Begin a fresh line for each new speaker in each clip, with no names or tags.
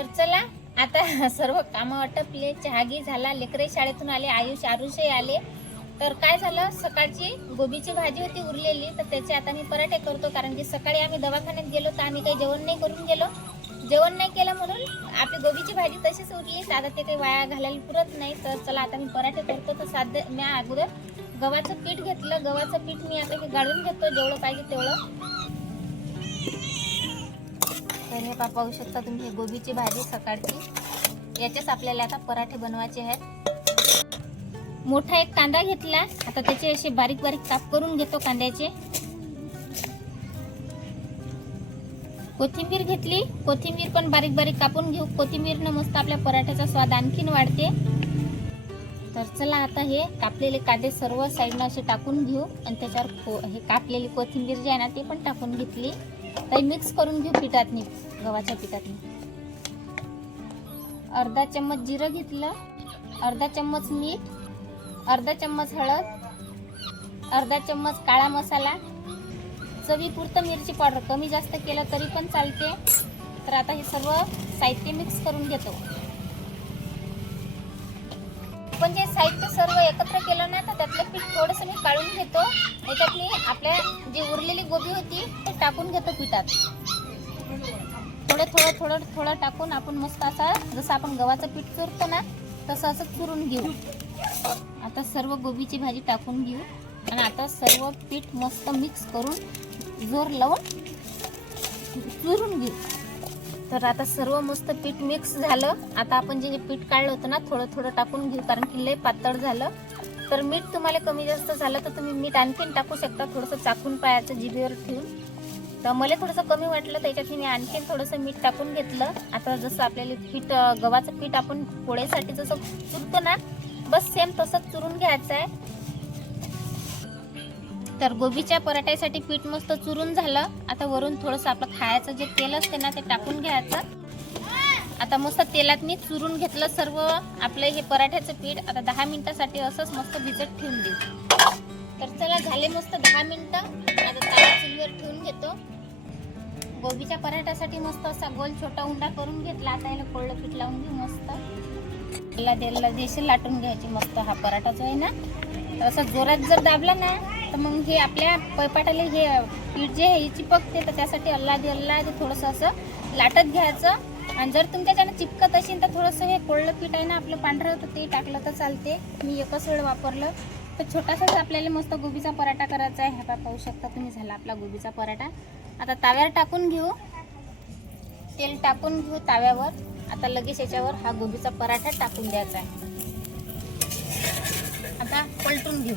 तर चला आता सर्व कामं आटपले चहागी झाला लेकरे शाळेतून आले आयुष आरुषही आले. तर काय झालं? सकाळची गोबीची भाजी होती उरलेली तर त्याचे आता मी पराठे करतो कारण की सकाळी आम्ही दवाखान्यात गेलो तर आम्ही काही जेवण नाही करून गेलो. जेवण नाही केलं म्हणून आपली गोबीची भाजी तशीच उरली. तर आता ते काही वाया घालायला पुरत नाही. तर चला आता मी पराठे करतो. तर साध्य मी अगोदर गव्हाचं पीठ घेतलं. गव्हाचं पीठ मी आता हे गाळून घेतो जेवढं पाहिजे तेवढं. तर हे पा पाहू शकता तुम्ही हे गोबीची भाजी सकाळची. याचेच आपल्याला आता पराठे बनवायचे आहेत. मोठा एक कांदा घेतला. आता त्याचे असे बारीक बारीक काप करून घेतो कांद्याचे. कोथिंबीर घेतली. कोथिंबीर पण बारीक बारीक कापून घेऊ. कोथिंबीरनं मस्त आपल्या पराठ्याचा स्वाद आणखीन वाढते. तर चला आता हे कापलेले कांदे सर्व साईडनं असे टाकून घेऊ. आणि त्याच्यावर को- हे कापलेली कोथिंबीर जी आहे ना ती पण टाकून घेतली. ताई मिक्स करून घेऊ पिठातनी गव्हाच्या पिठातनी. अर्धा चम्मच जिरं घेतलं अर्धा चम्मच मीठ अर्धा चम्मच हळद अर्धा चम्मच काळा मसाला. चवीपुरतं मिरची पावडर कमी जास्त केलं तरी पण चालते. तर आता हे सर्व साहित्य मिक्स करून घेतो. आपण जे साहित्य सर्व एकत्र केलं ना तर त्यातलं पीठ थोडंसं मी काढून घेतो. याच्यातली आपल्या जी उरलेली गोबी होती ते टाकून घेतो पिठात. थोडं थोडं थोडं थोडं टाकून आपण मस्त असा जसं आपण गव्हाचं पीठ चुरतो ना तसं असं चुरून घेऊ. आता सर्व गोबीची भाजी टाकून घेऊ. आणि आता सर्व पीठ मस्त मिक्स करून जोर लावून चुरून घेऊ. तर आता सर्व मस्त पीठ मिक्स झालं. आता आपण जे जे पीठ काढलं होतं ना थोडं थोडं टाकून घेऊ कारण की लय पातळ झालं. तर मीठ तुम्हाला कमी जास्त झालं तर तुम्ही मीठ आणखीन टाकू शकता थोडंसं चाकून पायाचं जिभेवर ठेवून. तर मला थोडंसं कमी वाटलं त्याच्यात मी आणखीन थोडंसं मीठ टाकून घेतलं. आता जसं आपल्याला पीठ गव्हाचं पीठ आपण पोळ्यासाठी जसं चुरतो ना बस सेम तसंच चुरून घ्यायचं आहे. तर गोबीच्या पराठ्यासाठी पीठ मस्त चुरून झालं. आता वरून थोडंसं आपलं खायचं जे तेल असते ना ते टाकून घ्यायचं. आता मस्त तेलात मी चुरून घेतलं सर्व आपलं हे पराठ्याचं पीठ. आता दहा मिनिटासाठी असंच मस्त भिजत ठेवून देऊ. तर चला झाले मस्त दहा मिनटं. आता तावा चुलीवर ठेवून घेतो. गोबीच्या पराठ्यासाठी मस्त असा गोल छोटा उंडा करून घेतला. आता याला कोरडं पीठ लावून घेऊ मस्त. तेला देशील लाटून घ्यायची मस्त हा पराठा जो आहे ना असं जोरात जर दाबला ना तर मग हे आपल्या पळपाटाला हे पीठ जे आहे हे चिपकते. तर त्यासाठी अल्लादी अल्लादी थोडंसं असं लाटत घ्यायचं. आणि जर तुमच्याच्यानं चिपकत असेल तर थोडंसं हे कोरडं पीठ आहे ना आपलं पांढरं तर ते टाकलं तर चालते. मी एकच वेळ वापरलं. तर छोटासाच आपल्याला मस्त गोबीचा पराठा करायचा आहे. हा पाहू शकता तुम्ही झाला आपला गोबीचा पराठा. आता ताव्यावर टाकून घेऊ. तेल टाकून घेऊ ताव्यावर. आता लगेच याच्यावर हा गोबीचा पराठा टाकून द्यायचा आहे. आता पलटून घेऊ.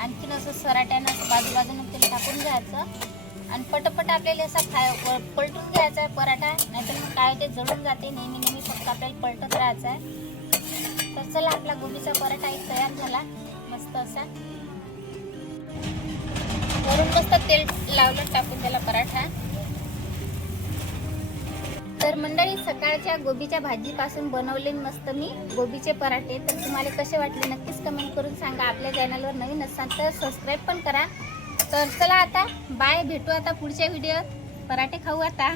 आणखीन असं सराट्यानं असं बाजू बाजूनं तेल टाकून घ्यायचं. आणि पटपट आपल्याला असा खाय प- पलटून घ्यायचा आहे पराठा. नाहीतर मग काय ते जळून जाते नेहमी नेहमी फक्त आपल्याला पलटत राहायचं आहे. तर चला आपला गोबीचा पराठा एक तयार झाला. मस्त असा. वरून मस्त तेल लावलं टाकून त्याला पराठा. तर मंडळी सकाळच्या गोबीच्या भाजीपासून बनवले मस्त मी गोबीचे पराठे. तर तुम्हाला कसे वाटले नक्कीच कमेंट करून सांगा. आपल्या चॅनलवर नवीन असाल तर सबस्क्राईब पण करा. तर चला आता बाय भेटू आता पुढच्या व्हिडिओत पराठे खाऊ आता.